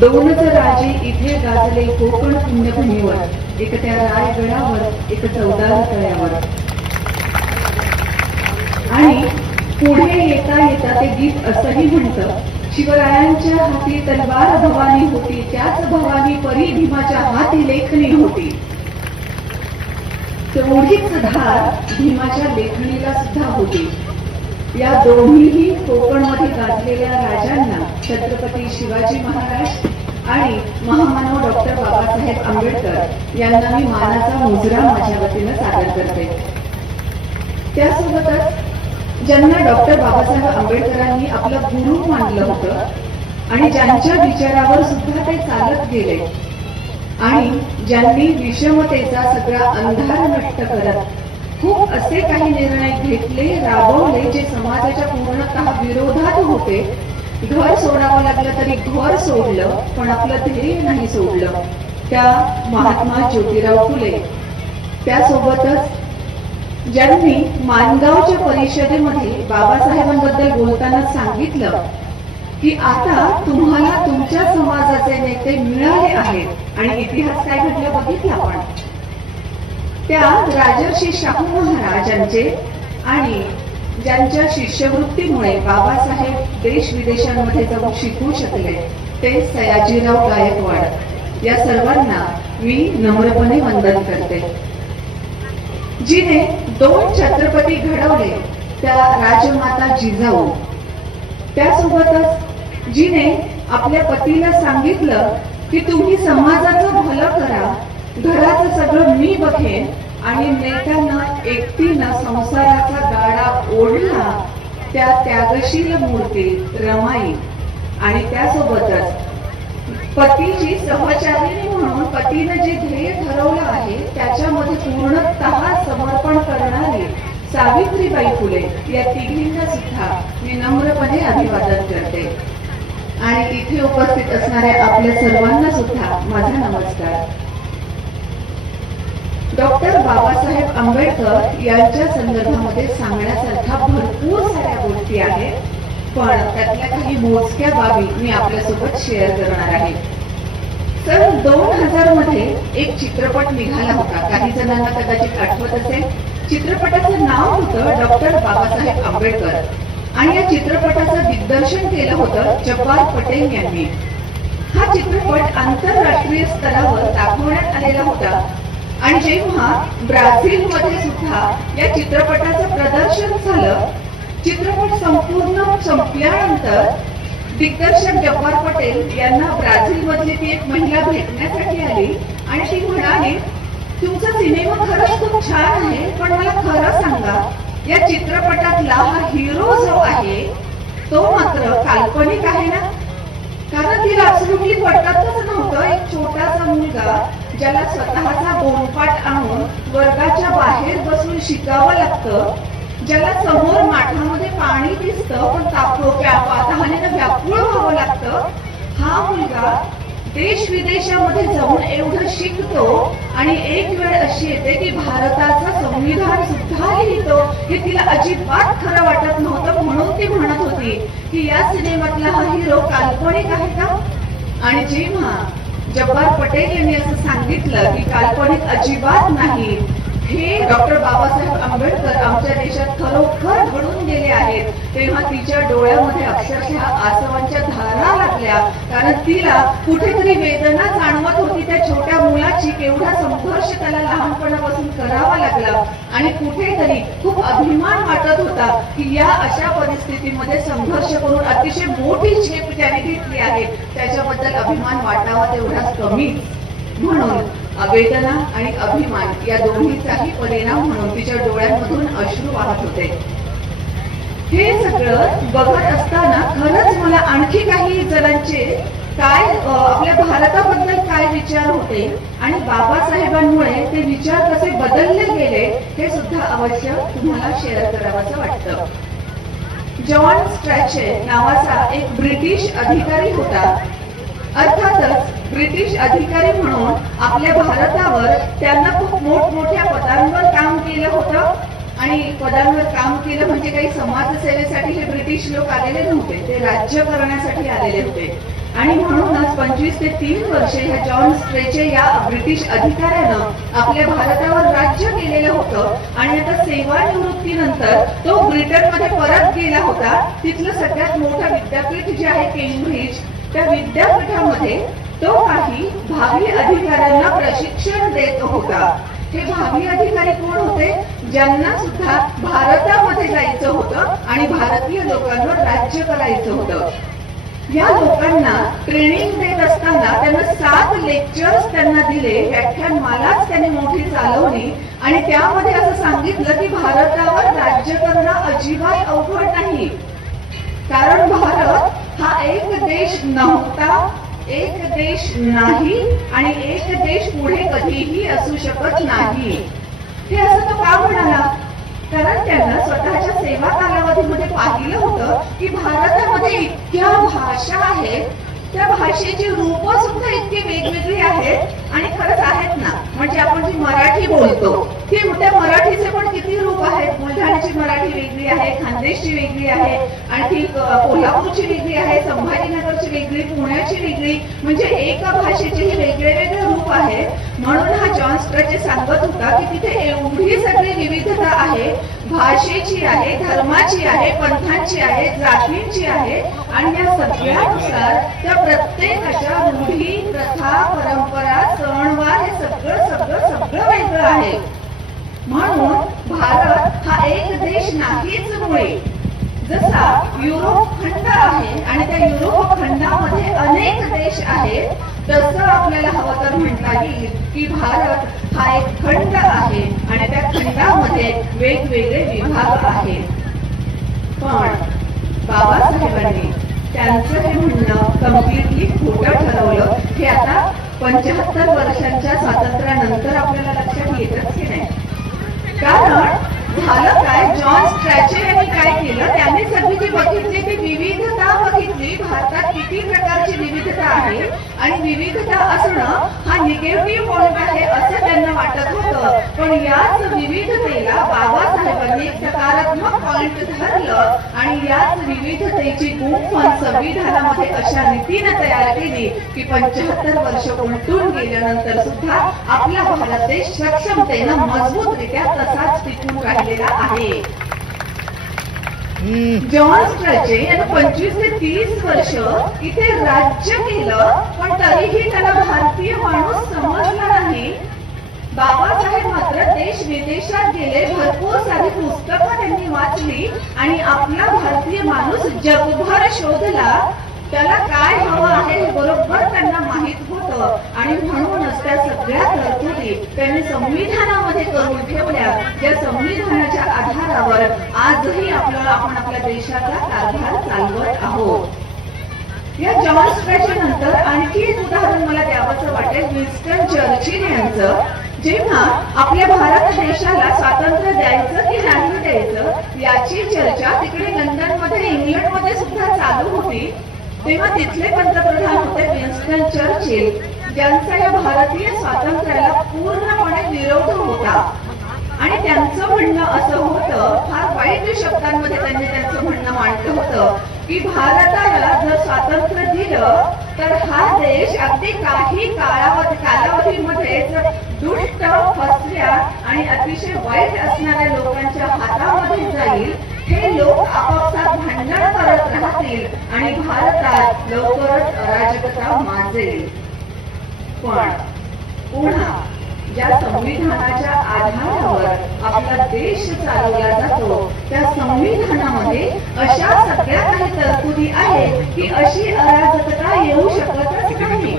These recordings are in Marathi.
दोनच राजे इथे गाजले कोकण पुण्यभूमीवर, एक त्या रायगडावर, एक चौदार तळ्यावर. आणि पुढे येता येता ते गीत असंही म्हणतं, शिवरायांच्या हाती तलवार भवानी होती, त्याच भवानी परी भीमाच्या हाती लेखणी होती. तेवढीच धार भीमाच्या लेखणीला सुद्धा होती. या दोन्हीही कोकणमध्ये गाजलेल्या राजांना छत्रपती शिवाजी महाराज आणि महामानव डॉक्टर बाबासाहेब आंबेडकर यांना मी मानाचा मुजरा माझ्या वतीनं सादर करते. त्यासोबतच ज्यांना डॉक्टर बाबासाहेब आंबेडकरांनी आपलं गुरु मानलं होतं आणि ज्यांच्या विचारावर सुद्धा ते चालत गेले आणि ज्यांनी विषमतेचा सगळा अंधार नष्ट करत खूप असे काही निर्णय घेतले, राबवले जे समाजाच्या पूर्णतः विरोधात होते. घर सोडावं लागलं तरी घर सोडलं, पण आपलं ध्येय नाही सोडलं. त्या महात्मा ज्योतिराव फुले. त्यासोबतच ज्यांनी माणगावच्या परिषदेमध्ये बाबासाहेबांबद्दल बोलताना सांगितलं की आता तुम्हाला तुमच्या समाजाचे नेते मिळाले आहेत. आणि इतिहास काय घडलं बघितलं आपण. त्या राजर्षी शाहू महाराजांचे आणि ज्यांच्या शिष्यवृत्तीमुळे बाबासाहेब देश विदेशांमध्ये जाऊन शिकू शकले ते सयाजीराव गायकवाड. या सर्वांना मी नम्रपणे वंदन करते. जिने 2 छत्रपती घडवले त्या राजमाता जिजाऊ. त्यासोबतच जिने आपल्या पतीला सांगितलं की तुम्ही समाजाचं भलं करा, घराचं सगळं मी बघेन, आणि नेत्यानं एकटीनं संसाराचा गाडा ओढला त्या त्यागशील मूर्ती रमाई. आणि त्यासोबतच पतीची सहचारिणी म्हणून पतीनं जे ध्येय ठरवलं आहे त्याच्यामध्ये पूर्णतः समर्पण करणारी सावित्रीबाई फुले. या तिघींना सुद्धा मी नम्रपणे अभिवादन करते. आणि इथे उपस्थित असणाऱ्या आपल्या सर्वांना सुद्धा माझा नमस्कार. डॉक्टर बाबासाहेब आंबेडकर यांच्या संदर्भामध्ये सांगण्यासारख्या भरपूर साऱ्या गोष्टी आहेत, पण त्यातल्या काही मोजक्या बाबी मी आपल्यासोबत शेअर करणार आहे. सन 2000 मध्ये एक चित्रपट निघाला होता. काही जणांना कदाचित आठवत असेल. चित्रपटाचं नाव होतं डॉक्टर बाबासाहेब आंबेडकर. आणि या चित्रपटाचं दिग्दर्शन केलं होतं जब्बार पटेल यांनी. हा चित्रपट आंतरराष्ट्रीय स्तरावर दाखवण्यात आलेला होता. आणि जेव्हा ब्राझीलमध्ये सुद्धा या चित्रपटाचं प्रदर्शन झालं, चित्रपट संपूर्ण संपल्यानंतर दिग्दर्शक जब्बार पटेल यांना ब्राझीलमधली ती एक महिला भेटण्यासाठी आली आणि ती म्हणाली, तुमचा सिनेमा खरंच खूप छान आहे, पण मला खरं सांगा, या चित्रपटातला हा हिरो जो आहे तो मात्र काल्पनिक आहे ना? कारण तिला अब्सोल्युटली पटतच नव्हतं. एक छोटासा मुलगा ज्याला स्वतःचा गोंडपाट आणून वर्गाच्या बाहेर बसून शिकावं लागतं, ज्याला समोर माठामध्ये पाणी दिसतं पण तहानेनं व्याकुळ व्हावं लागतं, हा मुलगा देश विदेशामध्ये जाऊन एवढं शिकतो आणि एक वेळ अशी येते की भारताचं संविधान सुद्धा लिहितो. हे तिला अजिबात खरं वाटत नव्हतं. म्हणून ती म्हणत होती की या सिनेमातला हा हिरो काल्पनिक आहे का? आणि जेव्हा जब्बार पटेल यांनी असं सांगितलं की काल्पनिक अजिबात नाही, हे डॉक्टर बाबासाहेब आंबेडकर आमच्या देशात खरोखर घडून गेले आहेत, तेव्हा तिच्या डोळ्यामध्ये अक्षरशः आसवांच्या धारा लागल्या. कारण तिला कुठेतरी वेदना जाणवत होती त्या छोट्या मुलाची. केवढा संघर्ष त्याला लहानपणापासून करावा लागला आणि कुठेतरी खूप अभिमान वाटत होता की या अशा परिस्थितीमध्ये संघर्ष करून अतिशय मोठी झेप त्याने घेतली आहे. त्याच्याबद्दल अभिमान वाटावा तेवढाच कमी. म्हणून वेदना आणि अभिमान या दोन्हीचाही परिणाम म्हणून तिच्या डोळ्यांमधून अश्रू वाहत होते. हे सगळं बघत असताना खरंच मला आणखी काही जणांचे काय आपल्या भारताबद्दल काय विचार होते आणि बाबासाहेबांमुळे ते विचार कसे बदलले गेले हे सुद्धा अवश्य तुम्हाला शेअर करावंसं वाटतं. जॉन स्ट्रॅचे नावाचा एक ब्रिटिश अधिकारी होता. अर्थातच ब्रिटिश अधिकारी म्हणून आपल्या भारतावर त्यांना खूप मोठमोठ्या पदांवर काम केलं होतं. आणि पदांवर काम केलं म्हणजे काही समाजसेवेसाठी हे ब्रिटिश लोक आलेले नव्हते, ते राज्य करण्यासाठी आलेले होते. आणि म्हणूनच 25 ते 30 वर्षे ह्या जॉन स्ट्रेचे या ब्रिटिश अधिकाऱ्यानं आपल्या भारतावर राज्य केलेलं होतं आणि आता सेवानिवृत्तीनंतर तो ब्रिटनमध्ये परत गेला होता. तिथलं सगळ्यात मोठं विद्यापीठ जे आहे केम्ब्रिज, त्या विद्यापीठामध्ये तो काही भावी अधिकाऱ्यांना प्रशिक्षण देत होता. हे भावी अधिकारी कोण होते? ज्यांना सुद्धा भारतामध्ये जायचं होतं आणि भारतीय लोकांवर राज्य करायचं होतं. या लोकांना ट्रेनिंग देत असताना त्यांना 7 लेक्चर्स त्यांना दिले, व्याख्यानमालाच त्यांनी मोठी चालवली आणि त्यामध्ये असं सांगितलं की भारतावर राज्य करणं अजिबात अवघड नाही, कारण भारत हा एक देश नव्हता, एक देश नाही आणि एक देश पुढे कधीही असू शकत नाही. हे असं तो का म्हणाला? कारण त्यांना स्वतःच्या सेवा कालावधीमध्ये पाहिलं होतं की भारतामध्ये इतक्या भाषा आहेत, त्या भाषेची रूप सुद्धा इतकी वेगवेगळी आहेत आणि खरंच आहेत ना. म्हणजे आपण जी मराठी बोलतो ती त्या मराठीचे पण किती रूप आहेत. बुलढाण्याची मराठी वेगळी आहे, खानदेशची वेगळी आहे, आणखी कोल्हापूरची वेगळी आहे, संभाजीनगरची वेगळी, पुण्याची वेगळी, म्हणजे एका भाषेचेही वेगळे वेगळे रूप आहे. म्हणून हा जॉन स्ट्रेचे सांगत होता की तिथे एवढी सगळी विविधता आहे, भाषेची आहे, धर्माची आहे, पंथांची आहे, जातींची आहे आणि या सगळ्यानुसार त्या प्रत्येकाच्या रूढी, प्रथा, परंपरा, सणवार हे सगळं सगळं सगळं वेगळं आहे. म्हणून भारत हा एक देश नाहीच मुळे. जसा युरोप खंड आहे आणि त्या युरोप खंडामध्ये अनेक देश आहेत, तसं आपल्याला हवं तर म्हणता येईल की भारत हा एक खंड आहे आणि त्या खंडामध्ये वेगवेगळे विभाग आहेत. पण बाबासाहेबांनी त्यांचं हे म्हणणं कम्प्लिटली खोटं ठरवलं. हे आता 75 वर्षांच्या स्वातंत्र्यानंतर आपल्याला लक्षात येतच की नाही. कारण झालं काय, जॉन स्ट्रॅचे यांनी काय केलं, त्यांनी सगळी जी बघितली ती विविधता बघितली. भारतात किती प्रकारची विविधता आहे आणि विविधता असणं हा निगेटिव्ह पॉइंट आहे असं त्यांना वाटत होतं. पण याच विविधतेला बाबासाहेबांनी एक सकारात्मक पॉइंट धरलं आणि याच विविधतेची गुंफण संविधानामध्ये अशा रीतीने तयार केली की 75 वर्ष उलटून गेल्यानंतर सुद्धा आपला भारत देश सक्षमतेनं मजबूतरित्या तसाच टिकून राहिलेला आहे. जॉन स्ट्रॅचे यांनी 25 ते 30 वर्ष इथे राज्य केलं, पण तरीही त्याला भारतीय माणूस समजला नाही. बाबासाहेब मात्र देश विदेशात गेले, भरपूर सारी पुस्तकं त्यांनी वाचली आणि आपला भारतीय माणूस जगभर शोधला. त्याला काय हवं आहे हे बरोबर त्यांना माहित होतं आणि म्हणूनच त्या सगळ्या तरतुदी त्यांनी संविधानामध्ये करून ठेवल्या, ज्या संविधानाच्या आधारावर आजही आपण आपल्या देशाचा कारभार चालवत आहोत. या जॉन स्ट्रॅचे नंतर आणखी एक उदाहरण मला द्यावंसं वाटेल, विन्स्टन चर्चिल यांचं. जेव्हा आपल्या भारत देशाला स्वातंत्र्य द्यायचं की नाही द्यायचं याची चर्चा तिकडे लंडनमध्ये, इंग्लंडमध्ये सुद्धा चालू होती, तेव्हा तिथले पंतप्रधान होते विन्स्टन चर्चिल, ज्यांचा या भारतीय स्वातंत्र्याला पूर्णपणे विरोध होता. आणि त्यांचं म्हणणं असं होतं, फार वाईट शब्दांमध्ये त्यांनी त्यांचं म्हणणं मांडलं होतं की भारताला जर स्वातंत्र्य दिलं तर हा देश अगदी काही कालावधीमध्येच दुष्ट, फसव्या आणि अतिशय वाईट असणाऱ्या लोकांच्या हातामध्ये जाईल. हे लोक आपापसात भांडण करत राहतील आणि भारतात लवकरच अराजकता माजेल. पण पुन्हा ज्या संविधानाच्या आधारावर आपला देश चालवला जातो त्या संविधानामध्ये अशा सगळ्या काही तरतुदी आहेत की अशी अराजकता येऊ शकतच नाही.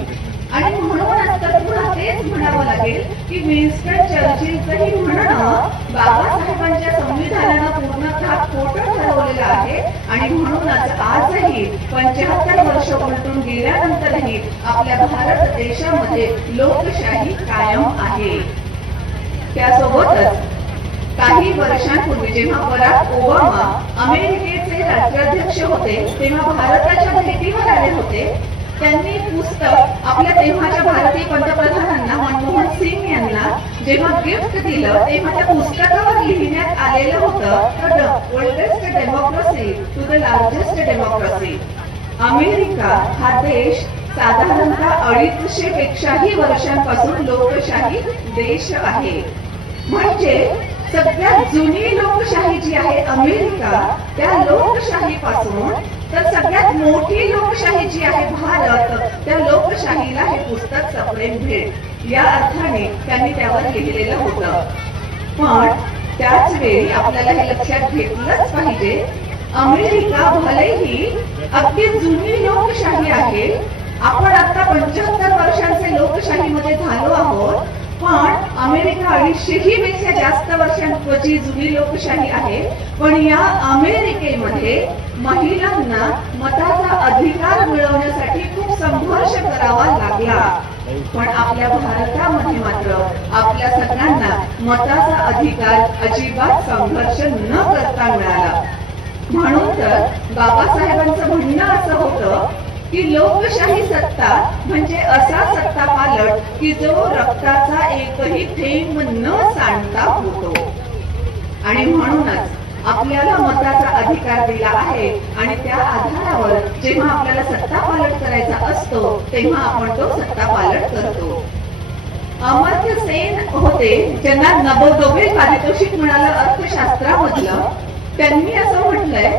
आणि म्हणूनच तर पुन्हा तेच म्हणावं लागेल की विन्स्टन चर्चिलचंही म्हणणं बाबासाहेबांच्या संविधानानं पूर्णतः खोटं ठरवलेलं आहे आणि म्हणूनच आजही 75 वर्ष उलटून गेल्यानंतरही आपल्या भारत देशामध्ये लोकशाही कायम आहे. त्यासोबतच काही वर्षांपूर्वी जेव्हा बराक ओबामा अमेरिकेचे राष्ट्राध्यक्ष होते तेव्हा भारताच्या भेटीवर आले होते. त्यांनी पुस्तक आपल्या तेव्हाच्या भारतीय पंतप्रधानांना मनमोहन सिंग यांना जेव्हा गिफ्ट दिलं तेव्हा त्या पुस्तकावर लिहिण्यात आलेलं होतं, the oldest democracy to the largest democracy. America हा देश साधारणतः 250 पेक्षाही वर्षांपासून लोकशाही देश आहे. म्हणजे सगळ्यात जुनी लोकशाही जी आहे अमेरिका, त्या लोकशाहीपासून तर सगळ्यात मोठी लोकशाही जी आहे भारत, त्या लोकशाहीला हे पुस्तक सप्रेम भेट या अर्थाने त्यांनी त्यावर लिहिलेलं होतं. पण त्याच वेळी आपल्याला हे लक्षात घेतलंच पाहिजे, अमेरिका भलेही अगदी जुनी लोकशाही आहे, आपण आता 75 वर्षांचे लोकशाहीमध्ये झालो आहोत, पण अमेरिका 250 पेक्षा जास्त वर्षांची जुनी लोकशाही आहे. पण या अमेरिकेमध्ये महिलांना मताचा अधिकार मिळवण्यासाठी खूप संघर्ष करावा लागला. पण आपल्या भारतामध्ये मात्र आपल्या सगळ्यांना मताचा अधिकार अजिबात संघर्ष न करता मिळाला. म्हणून तर बाबासाहेबांचं म्हणणं असं होतं की लोकशाही सत्ता म्हणजे असा सत्ता पालट की जो रक्ताचा एकही थेंब न सांडता होतो. आणि म्हणूनच आपल्याला मताचा अधिकार दिला आहे आणि त्या आधारावर जेव्हा आपल्याला सत्ता पालट करायचा असतो तेव्हा आपण तो सत्ता पालट करतो. अमर्त्य सेन होते ज्यांना नोबेल पारितोषिक मिळालं अर्थशास्त्रामधलं. त्यांनी असं म्हटलंय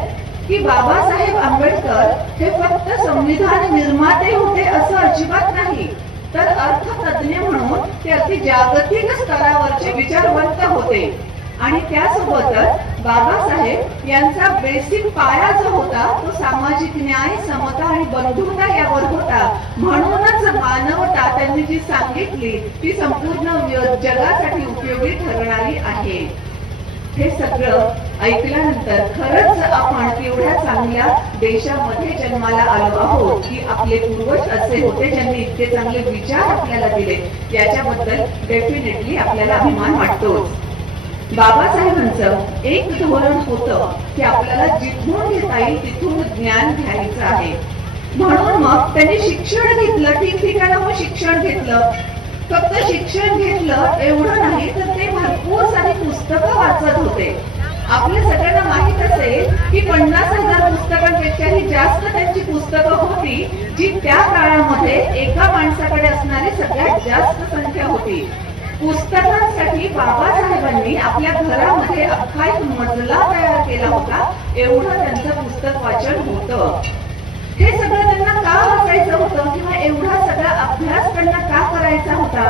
की बाबासाहेब आंबेडकर हे फक्त संविधान निर्माते होते असं अजिबात नाही, तर अर्थतज्ञ म्हणून ते अगदी जागतिक स्तरावरचे विचारवंत होते. आणि त्यासोबतच बाबासाहेब यांचा बेसिक पाया जो होता तो सामाजिक न्याय, समता आणि बंधुता यावर होता. म्हणूनच मानवता त्यांनी जी सांगितली ती संपूर्ण जगासाठी उपयोगी ठरणारी आहे. हे सगळं ऐकल्यानंतर खरंच आपण एवढ्या चांगल्या देशामध्ये जन्माला आलो आहोत की आपले पूर्वज असे होते ज्यांनी इतके चांगले विचार आपल्याला दिले, याच्याबद्दल डेफिनेटली आपल्याला अभिमान वाटतोच. बाबासाहेबांचं एक धोरण होतं की आपल्याला जिथून घेता येईल तिथून ज्ञान घ्यायचं आहे. म्हणून मग त्यांनी शिक्षण घेतलं, ठिकठिकाणाहून शिक्षण घेतलं. फक्त शिक्षण घेतलं एवढं नाही तर ते भरपूर सारी पुस्तकं वाचत होते. आपल्या सगळ्यांना माहित असेल की 50,000 पुस्तकांपेक्षाही जास्त त्यांची पुस्तकं होती, जी त्या काळामध्ये एका माणसाकडे असणारी सगळ्यात जास्त संख्या होती. पुस्तकांसाठी बाबासाहेबांनी आपल्या घरामध्ये अख्खा एक मजला तयार केला होता, एवढं त्यांचं पुस्तक वाचन होतं. हे सगळं त्यांना का वाचायचं होतं किंवा एवढा सगळा अभ्यास त्यांना का करायचा होता?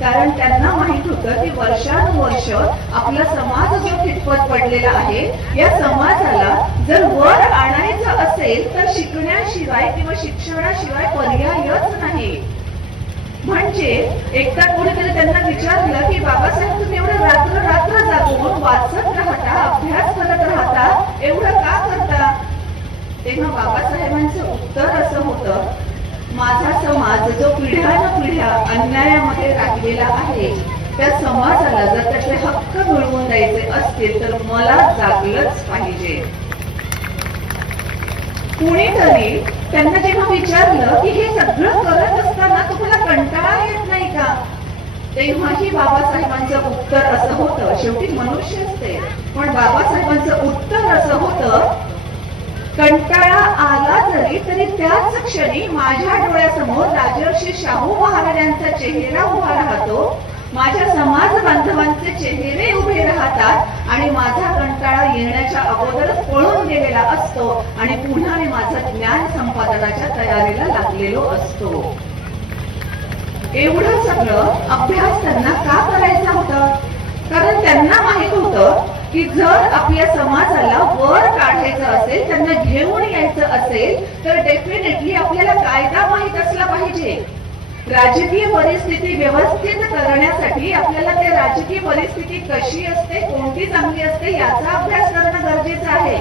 कारण त्यांना माहित होतं की वर्षानुवर्ष आपला समाज जो खितपत पडलेला आहे, या समाजाला जर वर आणायचं असेल तर शिकण्याशिवाय किंवा शिक्षणाशिवाय पर्यायच नाही. म्हणजे एकदा कोणीतरी त्यांना विचारलं की बाबासाहेब तुम्ही एवढं रात्र रात्र जागून वाचत राहता, अभ्यास करत राहता, एवढं का करता? तेव्हा बाबासाहेबांचं उत्तर असं होतं, माझा समाज जो पिढ्यानपिढ्या अन्यायामध्ये राहिलेला आहे, त्या समाजाला जर त्याचे हक्क मिळवून द्यायचे असतील तर मला जागलंच पाहिजे. कुणीतरी त्यांना जेव्हा विचारलं की हे सगळं करत असताना तुम्हाला कंटाळा येत नाही का? तेव्हाही बाबासाहेबांचं उत्तर असं होतं, शेवटी मनुष्य असते, पण बाबासाहेबांचं उत्तर असं होतं, कंटाळा आला तरी त्याच क्षणी माझ्या डोळ्यासमोर राजर्षी शाहू महाराजांचा चेहरा उभा राहतो, माझ्या समाज बांधवांचे चेहरे उभे राहतात आणि माझा कंटाळा येण्याच्या अगोदरच पळून गेलेला असतो आणि पुन्हा मी माझं ज्ञान संपादनाच्या तयारीला लागलेलो असतो. एवढं सगळं अभ्यास त्यांना का करायचा होता? कारण त्यांना माहित होतं की जर आपल्या समाजाला वर काढायचं असेल, त्यांना घेऊन यायचं असेल तर डेफिनेटली आपल्याला कायदा माहित असला पाहिजे. राजकीय परिस्थिती व्यवस्थित करण्यासाठी आपल्याला ते राजकीय परिस्थिती कशी असते, कोणती चांगली असते याचा अभ्यास करणं गरजेचं आहे.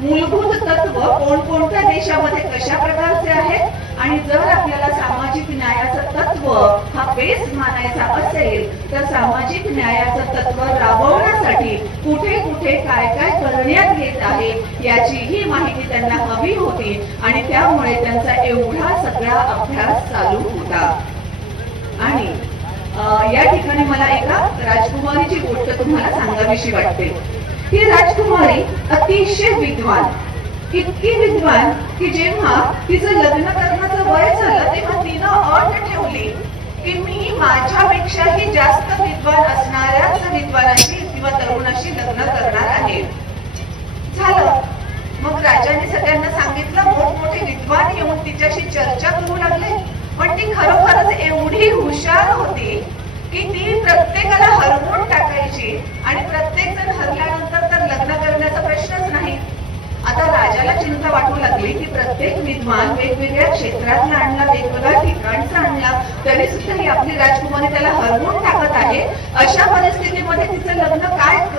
मूलभूत तत्व कोणकोणत्या देशामध्ये कशा प्रकारचे आहेत आणि जर आपल्याला सामाजिक न्यायाचं तत्व हा बेस मानायचा असेल तर सामाजिक न्यायाचं तत्व राबवण्यासाठी कुठे कुठे काय काय करण्यात येत आहे याचीही माहिती त्यांना हवी होती आणि त्यामुळे त्यांचा एवढा सगळा अभ्यास चालू होता. आणि या ठिकाणी मला एका राजकुमारीची गोष्ट तुम्हाला सांगावीशी वाटते. ही राजकुमारी अतिशय विद्वान, इतकी विद्वान की जेव्हा तिचं लग्न करण्याचं वय झालं तेव्हा तिनं अट ठेवली की मी माझ्यापेक्षाही जास्त विद्वान असणाऱ्याच विद्वानाशी किंवा तरुणाशी लग्न करणार आहे. झालं. मग राजाने सगळ्यांना सांगितलं, मोठमोठे विद्वान येऊन तिच्याशी चर्चा करू लागले. पण ती खरोखरच एवढी हुशार होती की ती प्रत्येकाला हरवून टाकायची आणि प्रत्येक जण हरल्यानंतर तर लग्न करण्याचा प्रश्नच नाही. आता राजाला चिंता वाटू लागली की प्रत्येक विद्वान वेगवेगळ्या क्षेत्रातला आणला, वेगवेगळ्या ठिकाणचा आणला, तरी सुद्धा ही आपली राजकुमारी त्याला हरवून टाकत आहे. अशा परिस्थितीमध्ये तिचं लग्न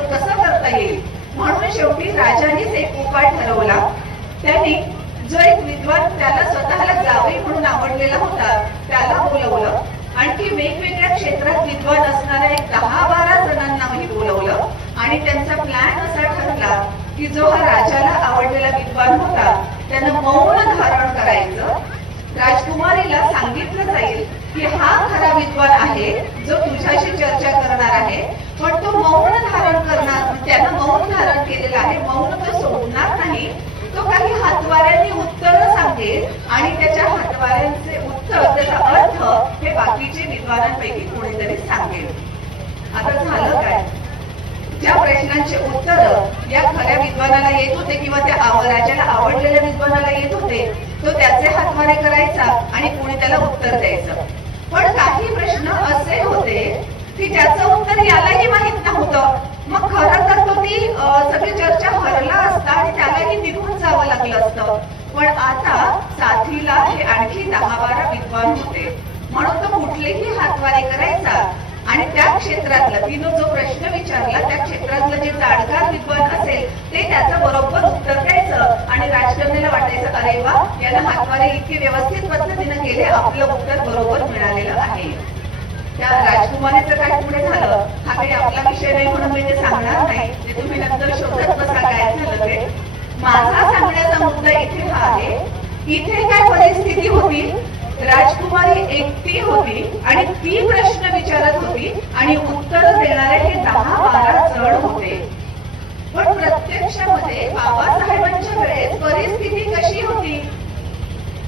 कसं करता येईल? म्हणून शेवटी राजानेच एक उपाय ठरवला. त्यांनी जो एक विद्वान त्याला स्वतःला जावई म्हणून आवडलेला होता त्याला बोलवलं. आणखी वेगवेगळ्या क्षेत्रात विद्वान असणाऱ्या एक 10-12 जणांनाही बोलवलं आणि त्यांचा प्लॅन असा ठरला की जो हा राजाला आवडलेला विद्वान होता त्यानं मौन धारण करायचं. राजकुमारीला सांगितलं जाईल की हा खरा विद्वान आहे जो तुझ्याशी चर्चा करणार आहे, पण तो मौन धारण करणार, त्यानं मौन धारण केलेलं आहे, मौन तो सोडणार नाही. तो काही हातवाऱ्यांनी उत्तर सांगेल आणि त्याच्या हातवाऱ्यांचे उत्तर, त्याचा अर्थ हे बाकीचे विद्वानांपैकी कोणीतरी सांगेल. आता झालं काय? ज्या प्रश्नांचे उत्तर या खऱ्या विद्वानाला येत होते किंवा त्या राजाला आवडलेल्या विद्वानाला येत होते, तो त्याचे हातवारे करायचा आणि कोणी त्याला उत्तर द्यायचं. पण काही प्रश्न असे होते की ज्याचं उत्तर यालाही माहित नव्हतं. मग खरं तर तो ती सगळी चर्चा हरला असता आणि त्यालाही निघून जावं लागलं असतं. पण आता साथीला हे आणखी 10-12 विद्वान होते, म्हणून तो कुठलेही हातवारे करायचा आणि त्या क्षेत्रातला, तिनं जो प्रश्न विचारला त्या क्षेत्रातलं जे जाणकार विद्वान असेल ते त्याचं बरोबर उत्तर द्यायचं आणि राजकन्याला वाटायचं, अरे वा, यानं हातवारे इतके व्यवस्थित पद्धतीनं केले, आपलं उत्तर बरोबर मिळालेलं आहे. त्या राजकुमारीचं काय पुढे झालं हा काही आपला विषय नाही म्हणून मी ते सांगणार नाही, ते तुम्ही नंतर शोधत बसा काय झालं ते. माझा सांगण्याचा मुद्दा इथे हा आहे, इथे काय परिस्थिती होती, राजकुमारी एकटी होती आणि ती प्रश्न विचारत होती आणि उत्तर देणारे हे 10-12 जण होते. पण प्रत्यक्षामध्ये बाबासाहेबांच्या वेळेस परिस्थिती कशी होती?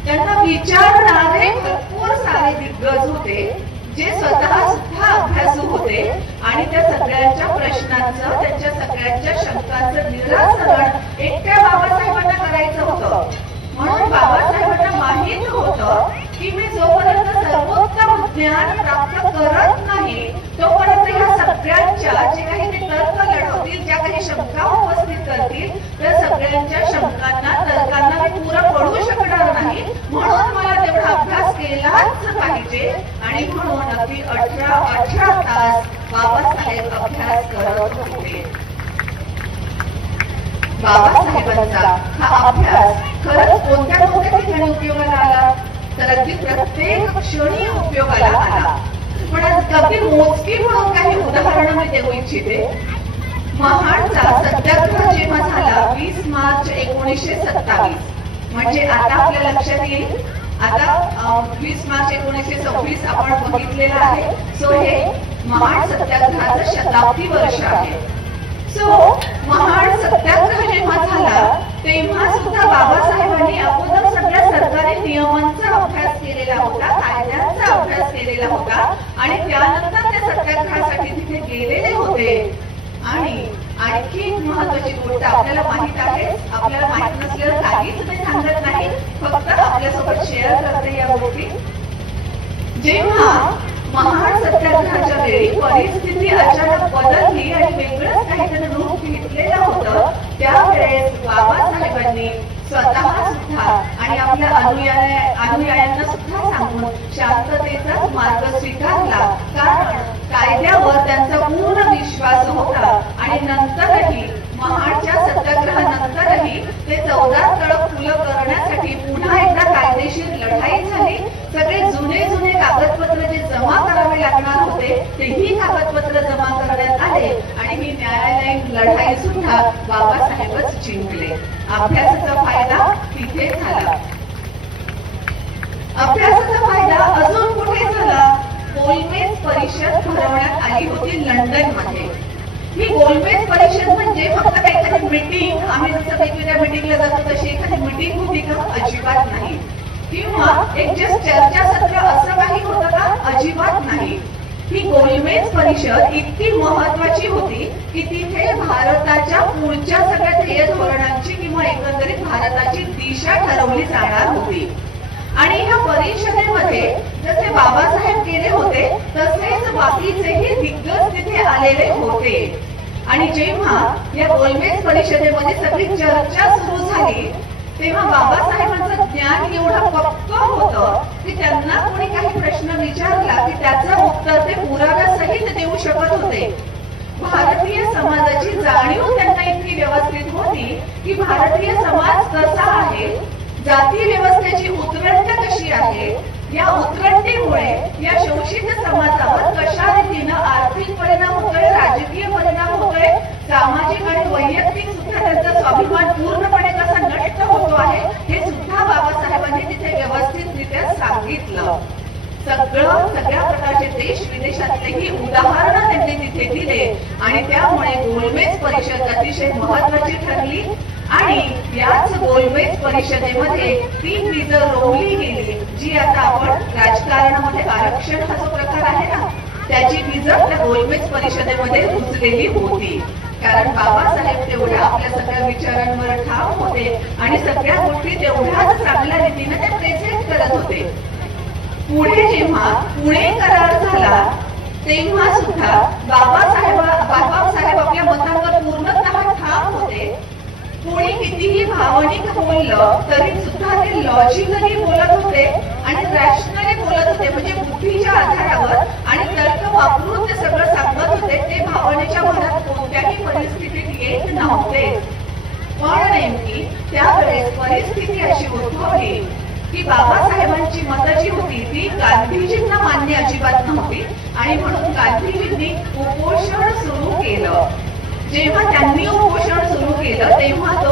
त्यांना विचारणारे भरपूर सारे दिग्गज होते जे स्वतः सुद्धा अभ्यासू होते आणि त्या सगळ्यांच्या प्रश्नांचं, त्यांच्या सगळ्यांच्या शंकांचं निराकरण एकट्या बाबासाहेबांना करायचं होतं. म्हणून बाबासाहेबांना माहित होतं की मी जोपर्यंत सर्वोत्तम ज्ञान प्राप्त करत नाही तोपर्यंत या सगळ्यांच्या जे काही ते तर्क लढवतील, ज्या काही शंका उपस्थित करतील त्या सगळ्यांच्या शंकांना, तर्कांना मी पुरं पडू शकणार नाही. म्हणून मला तेवढा अभ्यास केलाच पाहिजे आणि म्हणून अगदी 18 तास बाबासाहेब अभ्यास करत होते. बाबासाहेबांचा हा अभ्यास खरंच कोणत्या ठिकाणी उपयोगाला आला तर अगदी प्रत्येक क्षणी उपयोगाला आला. पण अगदी मोजकी म्हणून काही उदाहरणं मी देऊ इच्छिते. महाडचा सत्याग्रह जेव्हा झाला 20 मार्च 1927, म्हणजे आता आपल्या लक्षात येईल, आता 20 मार्च 1926 आपण बघितलेलं आहे. सो हे महाड सत्याग्रहाचं शताब्दी वर्ष आहे. सो महाड सत्याग्रह जेव्हा झाला तेव्हा सुद्धा बाबासाहेबांनी अगोदर सगळ्या सरकारी नियमांचा अभ्यास केलेला होता, कायद्यांचा अभ्यास केलेला होता आणि त्यानंतर त्या सत्याग्रहासाठी तिथे गेलेले होते. आणि आणखी एक महत्वाची गोष्ट आपल्याला माहित आहे, आपल्याला माहित नसलेलं काहीच मी सांगत नाही, फक्त आपल्यासोबत शेअर करते या गोष्टी. जेव्हा महाड सत्याग्रहाच्या वेळी परिस्थिती अचानक बदलली आणि वेगळंच काहीतरी रूप घेतलेलं होतं, त्यावेळेस बाबासाहेबांनी स्वतः सुद्धा आणि आपल्या अनुयायांना सुद्धा सांगून शांततेचाच मार्ग स्वीकारला. कारण कायद्यावर त्यांचा पूर्ण विश्वास होता आणि नंतरही महाडच्या सत्याग्रहानंतरही ते 14 तळक खुलं करण्यासाठी पुन्हा एकदा कायदेशीर लढाई झाली. सगळे जुने कागदपत्र जे जमा करावे लागणार होते तेही कागदपत्र जमा करण्यात आले आणि ही न्यायालयीन लढाई सुद्धा बाबासाहेबच जिंकले. अभ्यासाचा फायदा तिथे झाला. अभ्यासाचा फायदा अजून कुठे झाला? कोलमेज परिषद भरवण्यात आली होती लंडन मध्ये. ही गोलमेज परिषद म्हणजे फक्त काही एखादी मीटिंग, आम्ही जसं वेगवेगळ्या मीटिंगला जातो तशी एखादी मीटिंग होती का? अजिबात नाही. किंवा एक जस्ट चर्चासत्र असं काही होतं का? अजिबात नाही. ही गोलमेज परिषद इतकी महत्वाची होती की तिथे भारताच्या पुढच्या सगळ्या ध्येय धोरणांची किंवा एकंदरीत भारताची दिशा ठरवली जाणार होती. आणि ह्या परिषदेमध्ये जसे बाबासाहेब गेले होते तसेच बाकीचेही दिग्गज तिथे आलेले होते. आणि जेव्हा या गोलमेज परिषदेमध्ये सगळी चर्चा सुरू झाली तेव्हा बाबासाहेबांचं ज्ञान एवढं पक्क होतं की त्यांना कोणी काही प्रश्न विचारला की त्याचं उत्तर ते पुराव्यासहित देऊ शकत होते. भारतीय समाजाची जाणीव त्यांना इतकी व्यवस्थित होती की भारतीय समाज कसा आहे, जाती व्यवस्थेची उतरंड कशी आहे, या उतरंडीमुळे या शोषित समाजावर कशा रीतीनं आर्थिक परिणाम होतोय, राजकीय परिणाम होतोय, सामाजिक आणि वैयक्तिक सुद्धा त्यांचा स्वाभिमान पूर्णपणे कसा नष्ट होतो आहे हे सुद्धा बाबासाहेबांनी तिथे व्यवस्थितरित्या सांगितलं. सगळ्या प्रकारचे देश विदेशातलेही उदाहरणं त्यांनी तिथे दिले आणि त्यामुळे गोलमेज परिषद अतिशय महत्वाची ठरली. आणि याच गोलमेज परिषदेमध्ये ती बीजं रोवली गेली जी आता आपण राजकारणामध्ये आरक्षण हा जो प्रकार आहे ना त्याची बीजं त्या गोलमेज परिषदेमध्ये रुजलेली होती. कारण बाबासाहेब तेवढ्या आपल्या सगळ्या विचारांवर ठाम होते आणि सगळ्या गोष्टी तेवढ्याच चांगल्या रीतीने ते प्रेझेंट करत होते. पुढे जेव्हा पुणे करार झाला तेव्हा सुद्धा बाबासाहेब आपल्या मतांवर पूर्णतः ठाम होते. कोणी कितीही भावनिक बोललं तरी सुद्धा ते लॉजिकली बोलत होते आणि रॅशनली बोलत होते. म्हणजे बुद्धीच्या आधारावर आणि तर्क वापरून ते सगळं सांगत होते. ते भावनेच्या भरात कोणत्याही परिस्थितीत येत नव्हते. पण नेमकी त्यावेळेस परिस्थिती अशी उद्भवली की बाबासाहेबांची मतं जी होती ती गांधीजींना मान्य अजिबात नव्हती आणि म्हणून गांधीजींनी उपोषण सुरू केलं. जेव्हा त्यांनी उपोषण सुरू केलं तेव्हा तो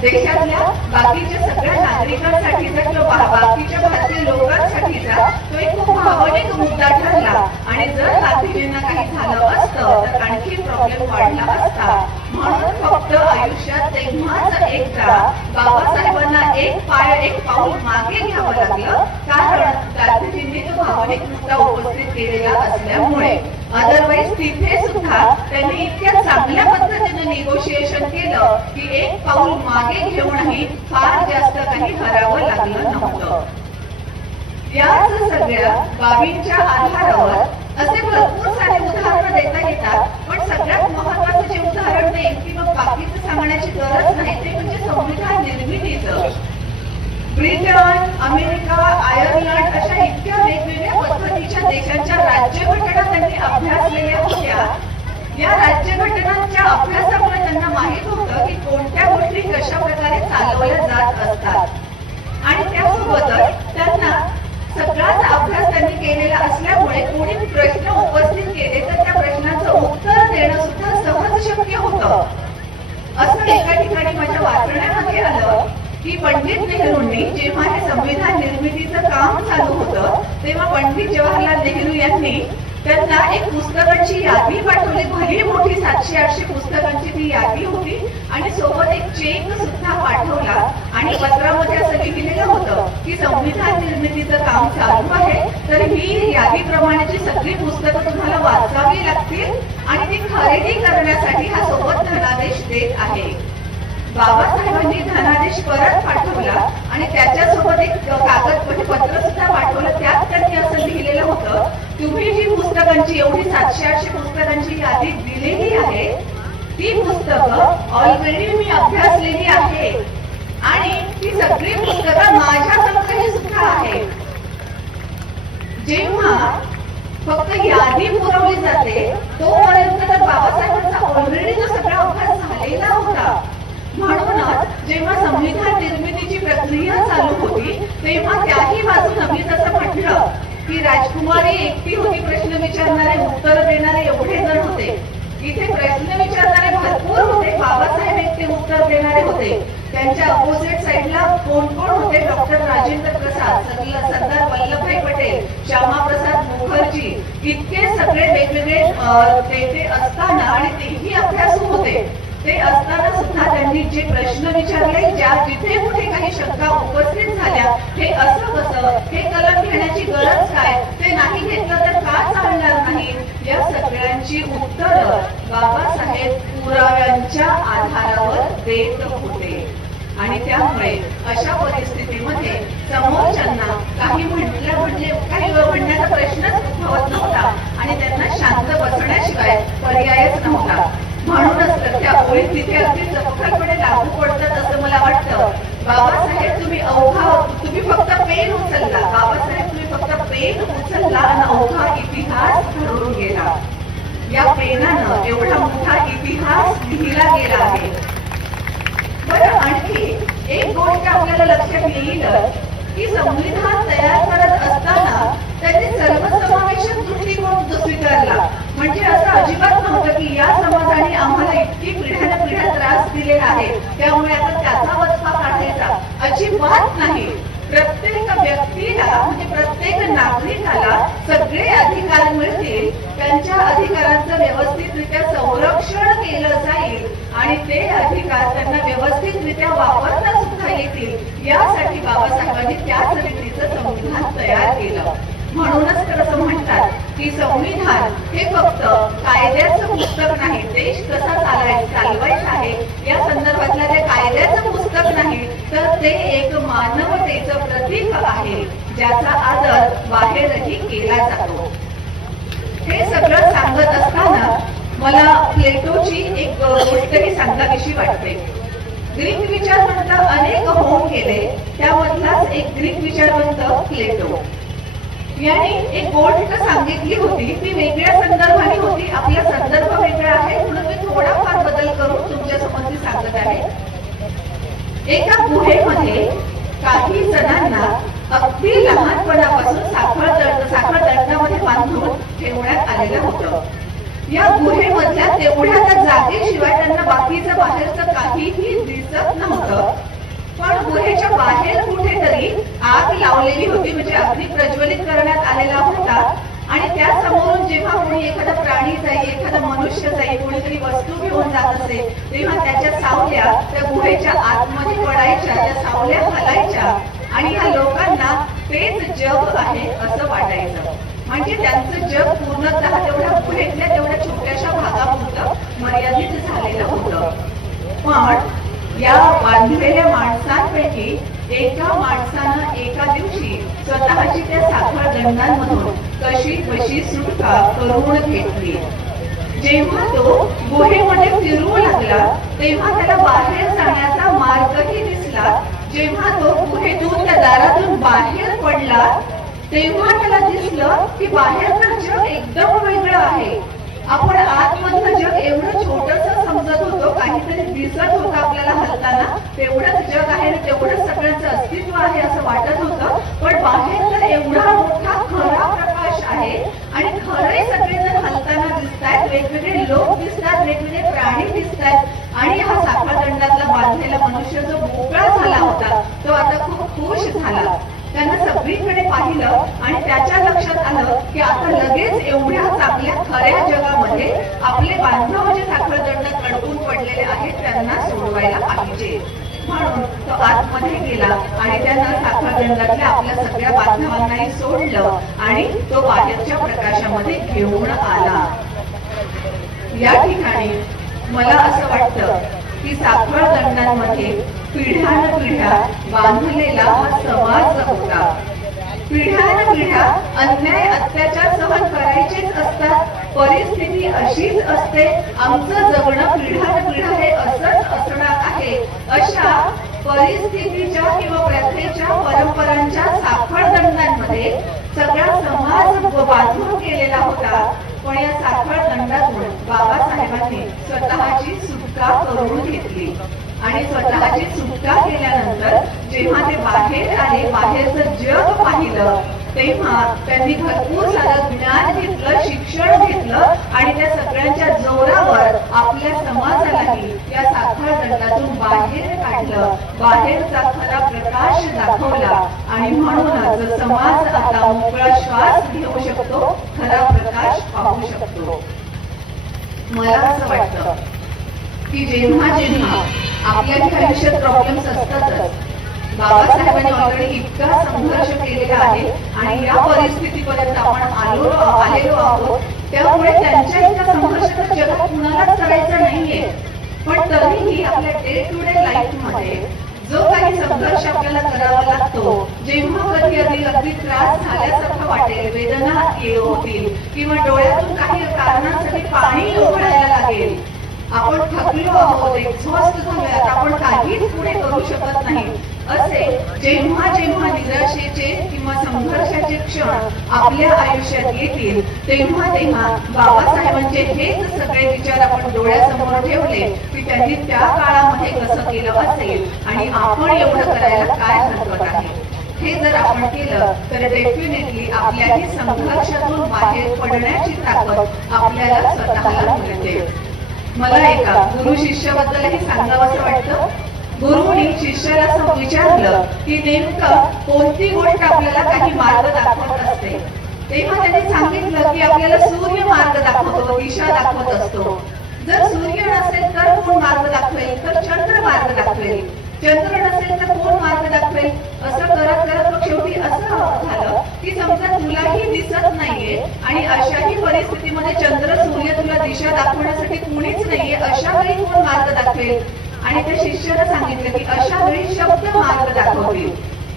देशातल्या बाकीच्या सगळ्या नागरिकांसाठीचा किंवा बाकीच्या भारतीय लोकांसाठीचा तो एक खूप भावनिक मुद्दा ठरला. आणि जर गांधीजींना काही झालं असतं तर आणखी प्रॉब्लेम वाढला असता. म्हणून फक्त आयुष्यात तेव्हाच एकदा बाबासाहेबांना एक पाऊल मागे घ्यावं लागलं कारण गांधीजींनी तो भावनिक मुद्दा उपस्थित केलेला असल्यामुळे. अदरवाईज तिथे सुद्धा त्यांनी इतक्या चांगल्या पद्धतीने निगोशिएशन केलं की एक पाऊल मागे घेऊनही फार जास्त काही करावं लागलं नव्हतं. याच सगळ्या बाबींच्या आधारावर असे भरपूर सारे उदाहरणं देता येतात. पण सगळ्यात महत्वाचं जे उदाहरण देईल की मग बाकीचं सांगण्याची गरज नाही ते म्हणजे संविधान निर्मितीचं. ब्रिटन, अमेरिका, आयर्लंड अशा इतक्या वेगवेगळ्या पद्धतीच्या देशांच्या राज्यघटना त्यांनी अभ्यासलेल्या होत्या. या राज्यघटनांच्या अभ्यासामुळे त्यांना माहित होतं की कोणत्या गोष्टी कशा प्रकारे चालवल्या जात असतात. आणि त्यासोबतच त्यांना सगळाच अभ्यास त्यांनी केलेला असल्यामुळे कोणी प्रश्न उपस्थित केले तर त्या प्रश्नाचं उत्तर देणं सुद्धा सहज शक्य होतं. असं एका ठिकाणी माझ्या वाचण्यामध्ये आलं की पंडित नेहरूंनी जेव्हा हे संविधान निर्मितीचं काम चालू होतं तेव्हा पंडित जवाहरलाल नेहरू यांनी त्यांना एक पुस्तकांची यादी पाठवली. भली मोठी 700-800 पुस्तकांची ती यादी होती आणि सोबत एक चेक सुद्धा पाठवला. आणि पत्रामध्ये असं लिहिलेलं होतं की संविधान निर्मितीचं काम चालू आहे तर ही यादीप्रमाणेची सगळी पुस्तकं तुम्हाला वाचावी लागतील आणि ती खरेदी करण्यासाठी हा सोबत धनादेश देत आहे. बाबासाहेबांनी धनादेश परत पाठवला आणि त्याच्यासोबत एक कागद म्हणजे पत्र सुद्धा पाठवलं. त्यात त्यांनी असं लिहिलेलं होतं तुम्ही जी पुस्तकांची एवढी 700-800 पुस्तकांची यादी दिलेली आहे ती पुस्तकं ऑलरेडी मी अभ्यासलेली आहे आणि ती सगळी पुस्तकं माझ्या संग्रही सुद्धा आहे. जेव्हा फक्त यादी पुरवली जाते तोपर्यंत तर बाबासाहेबांचा ऑलरेडी जो सगळा अभ्यास झालेला होता. म्हणूनच जेव्हा संविधान निर्मितीची प्रक्रिया चालू होती तेव्हा त्याही बाजूने मी जसं म्हटलं की राजकुमारी एकटी होती प्रश्न विचारणारे उत्तर देणारे एवढे जण होते. इथे प्रश्न विचारणारे भरपूर होते. बाबासाहेब एकटे उत्तर देणारे होते. त्यांच्या अपोजिट साईडला कोण कोण होते? डॉक्टर राजेंद्र प्रसाद, सरदार वल्लभभाई पटेल, श्यामाप्रसाद मुखर्जी, इतके सगळे वेगवेगळे नेते असताना आणि तेही होते ते असताना सुद्धा त्यांनी जे प्रश्न विचारले, जिथे कुठे काही शंका उपस्थित झाल्या, हे असं कसं, हे कलम घेण्याची गरज काय, ते नाही घेतलं तर का चालणार नाही, या सगळ्यांची उत्तरं बाबासाहेब पुराव्यांच्या आधारावर देत होते. आणि त्यामुळे अशा परिस्थितीमध्ये समोरच्यांना काही म्हणण्याचा प्रश्नच उद्भवत नव्हता आणि त्यांना शांत बसण्याशिवाय पर्यायच नव्हता. म्हणूनच तर त्या ओळीत तिथे अगदी चपखलपणे लागू पडतात असं मला वाटतं. बाबासाहेब तुम्ही फक्त पेन उचलला, बाबासाहेब तुम्ही फक्त पेन उचलला आणि अवघा इतिहास घडून गेला. या पेनानं एवढा मोठा इतिहास लिहिला गेला आहे. बरं, आणखी एक गोष्ट आपल्याला लक्षात येईल की संविधान तयार करत असताना त्यांनी सर्वसमावेशक दृष्टिकोन स्वीकारला. म्हणजे असं अजिबात नव्हतं की या समाजाने आम्हाला इतकी पिढ्यानपिढ्या त्रास दिलेला आहे त्यामुळे आता त्याचा वचपा काढायचा, अजिबात नाही. प्रत्येक व्यक्तीला म्हणजे प्रत्येक नागरिकाला सगळे अधिकार मिळतील, त्यांच्या अधिकारांचं व्यवस्थितरित्या संरक्षण केलं जाईल आणि ते अधिकार त्यांना व्यवस्थितरित्या वापरता सुद्धा येतील, यासाठी बाबासाहेबांनी त्याच रीतीचं संविधान तयार केलं. म्हणूनच तर असं म्हणतात की संविधान हे फक्त कायद्याचं पुस्तक नाही, देश कसा चालवायचा आहे या संदर्भातल्या ते कायद्याचं पुस्तक नाही, तर ते एक मानवतेचं प्रतीक आहे, ज्याचा आदर बाहेरही केला जातो. हे सगळं सांगत असताना मला प्लेटोची एक गोष्टही सांगावीशी वाटते. ग्रीक विचारवंत अनेक होऊन गेले, त्यामधलाच एक ग्रीक विचारवंत प्लेटो यांनी एक गोष्ट सांगितली होती. ती वेगळ्या संदर्भाने होती, आपला संदर्भ वेगळा आहे म्हणून मी थोडाफार बदल करून तुमच्या समोर सांगत आहे. एका गुहेमध्ये काही जणांना अगदी लहानपणापासून साखर दंडामध्ये बांधून ठेवण्यात आलेलं होतं. या गुहेमधल्या तेवढ्या त्या जागेशिवाय त्यांना बाकीचं बाहेरचं काहीही दिसत नव्हतं. पण गुहेच्या बाहेर कुठेतरी आग लावलेली होती, म्हणजे अगदी प्रज्वलित करण्यात आलेला होता. आणि त्या समोरून जेव्हा कोणी एखादा प्राणी जाईल, एखादा मनुष्य जाईल, कोणीतरी वस्तू घेऊन जात असेल, तेव्हा त्याच्या सावल्या त्या गुहेच्या आतमध्ये पडायच्या, त्या सावल्या हलायच्या आणि या लोकांना तेच जग आहे असं वाटायचं. म्हणजे त्यांचं जग पूर्णतः तेवढ्या गुहेतल्या तेवढ्या छोट्याशा भागापुरतं मर्यादित झालेलं होतं. पण या बांधलेल्या माणसांपैकी एका माणसानं एका दिवशी स्वतःची त्या साखर दंडांमधून कशी बशी सुटका करून घेतली. जेव्हा तो गुहेमध्ये फिरू लागला तेव्हा त्याला बाहेर जाण्याचा मार्गही दिसला. जेव्हा तो गुहेतून त्या दारातून बाहेर पडला तेव्हा त्याला दिसलं की बाहेरचं जग एकदम वेगळं आहे. आपण आतमधलं जग एवढं छोटंसं समजत होतो, काहीतरी दिसत होतं आपल्याला हलताना, तेवढंच जग आहे आणि तेवढंच सगळ्यांचं अस्तित्व आहे असं वाटत होतं. पण बाहेर तर एवढा मोठा खरा प्रकाश आहे आणि खरे सगळेजण हलताना दिसतात, वेगवेगळे लोक दिसतात, वेगवेगळे प्राणी दिसतात आणि हा साखळदंडातला बांधलेला मनुष्य जो मोकळा झाला होता तो आता खूप खुश झाला. त्यानं सगळीकडे पाहिलं आणि त्याच्या लक्षात आलं की आता लगेच एवढ्या चांगल्या खऱ्या जगामध्ये आपले बांधव जे साखळदंडात अडकून पडलेले आहेत त्यांना सोडवायला पाहिजे. म्हणून तो आतमध्ये गेला आणि त्यानं साखळदंडातल्या आपल्या सगळ्या बांधवांनाही सोडलं आणि तो बाहेरच्या प्रकाशामध्ये घेऊन आला. या ठिकाणी मला असं वाटतं की साखळदंडांमध्ये पिढ्यानपिढ्या बांधलेला हा समाज होता. पिढ्यानपिढ्या अन्याय अत्याचार सहन करायचेच असतात, परिस्थिती अशीच असते, आमचं जगणं पिढ्यानपिढ्या हे असंच असणार आहे. अशा परिस्थितीच्या किंवा प्रथेच्या परंपरांच्या साखळदंडांमध्ये सगळा समाज बांधून केलेला होता. पण या साखळदंडातून बाबासाहेबांनी स्वतःची सुटका करून घेतली आणि स्वतःची सुटका केल्यानंतर जेव्हा ते बाहेर आले, बाहेरचं जग पाहिलं, तेव्हा त्यांनी भरपूर सारं ज्ञान घेतलं, शिक्षण घेतलं आणि त्या सगळ्यांच्या जोरावर आपल्या समाजालाही या साखळदंडातून बाहेर काढलं, बाहेरचा खरा प्रकाश दाखवला आणि म्हणूनच समाज आता मोकळा श्वास घेऊ शकतो, खरा प्रकाश पाहू शकतो. मला असं वाटतं की जेव्हा जेव्हा आपल्याही आयुष्यात प्रॉब्लेम्स असतातच, बाबासाहेबांनी ऑलरेडी इतका संघर्ष केलेला आहे आणि या परिस्थितीपर्यंत आपण आलेलो आहोत. त्यामुळे त्यांच्या इतका संघर्ष तर जगात कुणालाच करायचा नाहीये. पण तरीही आपल्या डे टू डे लाईफ मध्ये जो काही संघर्ष आपल्याला करावा लागतो, जेव्हा कधी अगदी त्रास झाल्यासारखं वाटेल, वेदना होतील किंवा डोळ्यातून काही कारणासाठी पाणी उघडायला लागेल, आपण थकलो आहोत, एक्झॉस्ट झालोय, आपण काहीच पुढे करू शकत नाही, असे जेव्हा जेव्हा निराशेचे किंवा संघर्षाचे क्षण आपल्या आयुष्यात येतील, तेव्हा तेव्हा बाबासाहेबांचे हेच सगळे विचार आपण डोळ्यासमोर ठेवले की त्यांनी त्या काळामध्ये कसं केलं असेल आणि आपण एवढं करायला काय हरकत आहे. हे जर आपण केलं तर डेफिनेटली आपल्याही संघर्षातून बाहेर पडण्याची ताकद आपल्याला स्वतःला मिळते. मला एका गुरु शिष्याबद्दलही सांगावंसं वाटतं. गुरुनी शिष्याला विचारलं की नेमकं कोणती गोष्ट आपल्याला काही मार्ग दाखवत असते. तेव्हा त्यांनी सांगितलं की आपल्याला सूर्य मार्ग दाखवतो, दिशा दाखवत असतो. जर सूर्य नसेल तर कोण मार्ग दाखवेल, तर चंद्र मार्ग दाखवेल. चंद्र नसेल तर कोण मार्ग दाखवेल. असं करत करत मग शेवटी असं झालं की समजा तुलाही दिसत नाहीये आणि अशाही परिस्थितीमध्ये चंद्र सूर्य तुला दिशा दाखवण्यासाठी कुणीच नाहीये, अशा वेळी कोण मार्ग दाखवेल. आणि त्या शिष्याला सांगितलं की अशा वेळी शब्द मार्ग दाखवतील.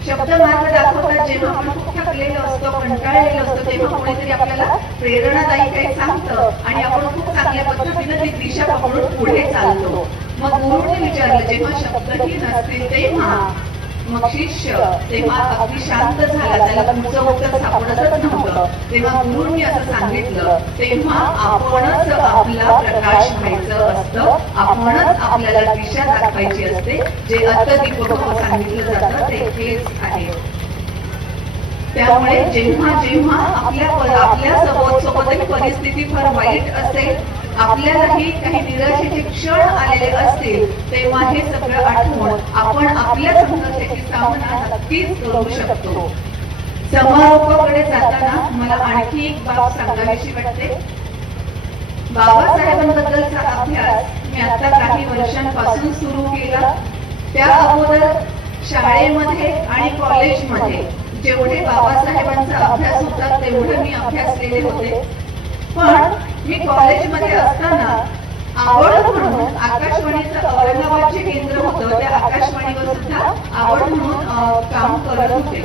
शब्द मार्ग दाखवतात. जेव्हा आपण खूप थकलेलो असतो, कंटाळलेलो असतो, तेव्हा कोणीतरी आपल्याला प्रेरणादायी काही सांगतं आणि आपण खूप चांगल्या पद्धतीने ती दिशा पकडून पुढे चालतो. मग गुरुने विचारलं, जेव्हा शब्दही नसतील तेव्हा मग शिष्य तेव्हा अगदी शांत झाला, त्याला पुढचं उत्तर सापडतच नव्हतं. तेव्हा गुरुंनी असं सांगितलं, तेव्हा आपणच आपला प्रकाश व्हायचं असतं, आपणच आपल्याला दिशा दाखवायची असते. जे अर्थदीपक सांगितलं जातं ते हेच आहे. त्यामुळे जेव्हा जेव्हा आपल्या सोबतही परिस्थिती फार वाईट असेल, आपल्यालाही काही निराशेचे क्षण आलेले असतील, तेव्हा हे सगळं आठवून आपण आपल्या संघर्षाची सामना नक्कीच करू शकतो. समारोपाकडे जाताना मला आणखी एक बाब सांगावीशी वाटते. बाबासाहेबांबद्दलचा अभ्यास मी आता काही वर्षांपासून सुरू केला. त्या अगोदर शाळेमध्ये आणि कॉलेजमध्ये जेवढे बाबासाहेबांचा अभ्यास होता तेवढे मी अभ्यासलेले होते. पण मी कॉलेजमध्ये असताना आवड म्हणून आकाशवाणीचं औरंगाबाद जे केंद्र होतं त्या आकाशवाणीवर सुद्धा आवड म्हणून काम करत होते.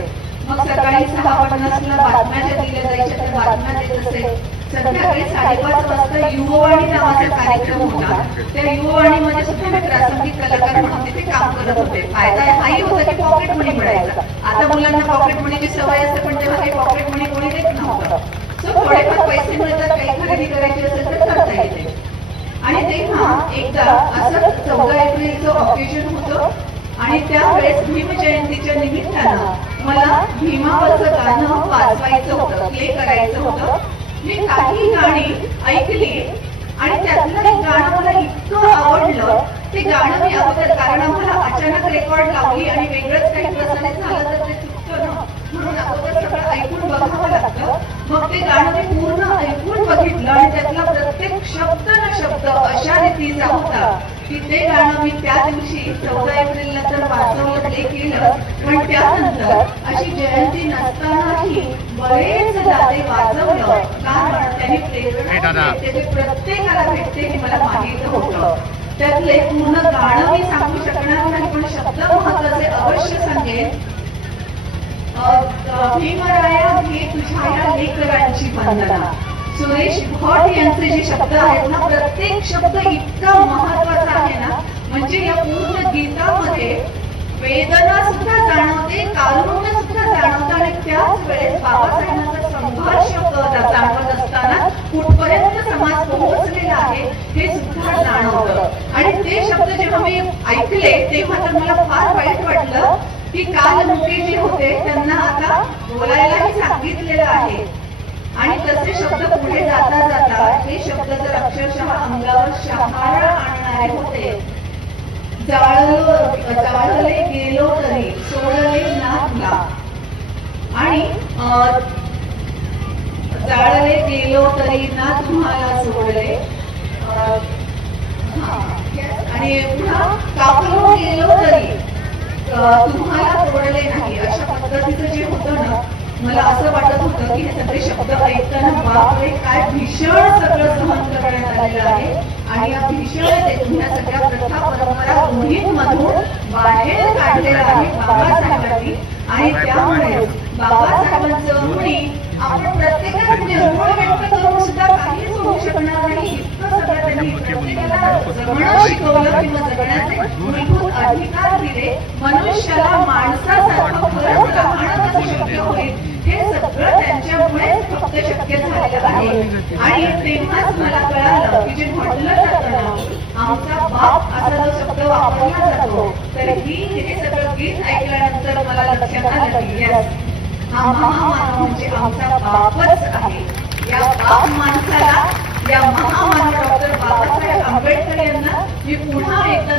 मग सकाळी 6:50ला बातम्या ज्या दिल्या जायच्या त्या बातम्या देत असे. संध्याकाळी 5:30 वाजता युववाणी नावाचा कार्यक्रम होता. त्या युववाणीमध्ये सुद्धा मी प्रासंगिक कलाकार म्हणून तिथे काम करत होते. फायदा हाही होता की पॉकेट मनी मिळायचा. आता मुलांना पॉकेट मनीची सवय असते, पण तेव्हा काही पॉकेट मनी कोणी देत नव्हतं. सो थोडेफार पैसे मिळतात, काही खरेदी करायची असेल तर करता येते. आणि तेव्हा एकदा असं 14 एप्रिलचं ऑकेजन होतं आणि त्यावेळेस भीम जयंतीच्या निमित्तानं मला भीमावरचं गाणं वाजवायचं होतं, प्ले करायचं होतं. मी काही गाणी ऐकली आणि त्यातलं एक गाणं मला इतकं आवडलं. ते गाणं मी अगोदर, कारण आम्हाला अचानक रेकॉर्ड लावली आणि वेगळंच काही प्रसारित झालं तर ते चुकतं ना, म्हणून अगोदर सगळं ऐकून बघावं लागतं. मग ते गाणं मी पूर्ण ऐकून बघितलं आणि त्यातला प्रत्येक शब्द न शब्द अशा रीतीचा होता की ते गाणं मी त्या दिवशी 14 एप्रिलला तर वाजवलं, प्ले केलं. पण त्यानंतर अशी जयंती नसतानाही बरेच गाणे वाजवलं, कारण त्यांनी प्रेरणा भेटते, प्रत्येकाला भेटते हे मला माहित होतं. त्यातले पूर्ण गाणं मी सांगू शकणार नाही, पण शब्द महत्वाचे अवश्य सांगेन. भीमराया घे तुझ्या या लेकरांची वंदना. सुरेश भट यांचे जे शब्द आहेत ना, प्रत्येक शब्द इतका महत्वाचा आहे ना. म्हणजे या पूर्ण गीतामध्ये वेदना सुद्धा जाणवते, कारुण्य सुद्धा जाणवतं आणि त्याच वेळेस बाबासाहेबांचा संघर्ष जाणवत असताना कुठपर्यंत समाज पोहोचलेला आहे हे सुद्धा जाणवतं. आणि ते शब्द जेव्हा मी ऐकले तेव्हा तर मला फार वाईट वाटलं की काल मुके जे होते त्यांना आता बोलायलाही सांगितलेलं आहे. आणि तसे शब्द पुढे जाता जाता हे शब्द तर अक्षरशः अंगावर शहारा आणणारे होते. जाळले गेलो तरी सोडले ना तुला. आणि जाळले गेलो तरी ना तुम्हाला सोडले. आणि पुन्हा कापलो गेलो तरी तुम्हाला तोडले नाही, अशा पद्धतीचं जे होतं ना, मला असं वाटत होतं की हे सगळे शब्द ऐकताना बापरे काय भीषण सगळं सहन करण्यात आलेलं आहे. आणि या भीषणतेतून या सगळ्या प्रथा परंपरा मधून बाहेर काढलेलं आहे बाबासाहेबांनी. आणि त्यामुळे बाबासाहेबांचं ऋणी आपण प्रत्येकाने निर्मळ व्यक्त करून सुद्धा काहीच होऊ शकणार नाही. इतकं सगळं त्यांनी प्रत्येकाला जगणं शिकवलं किंवा जगण्याचे मूलभूत अधिकार दिले. मनुष्याला माणसासारखं खरंच राहणं कसं शक्य होईल हे सगळं त्यांच्यामुळे फक्त शक्य झालेलं आहे. आणि तेव्हाच मला कळालं की जे म्हटलं जातं ना, आमचा बाप असा जो शब्द वापरला जातो, तर हे सगळं गीत ऐकल्यानंतर मला लक्षात आलं की हा महामानव म्हणजे आमचा बापच आहे. या बाप माणसाला, या महामानव डॉक्टर बाबासाहेब आंबेडकर यांना मी पुन्हा एकदा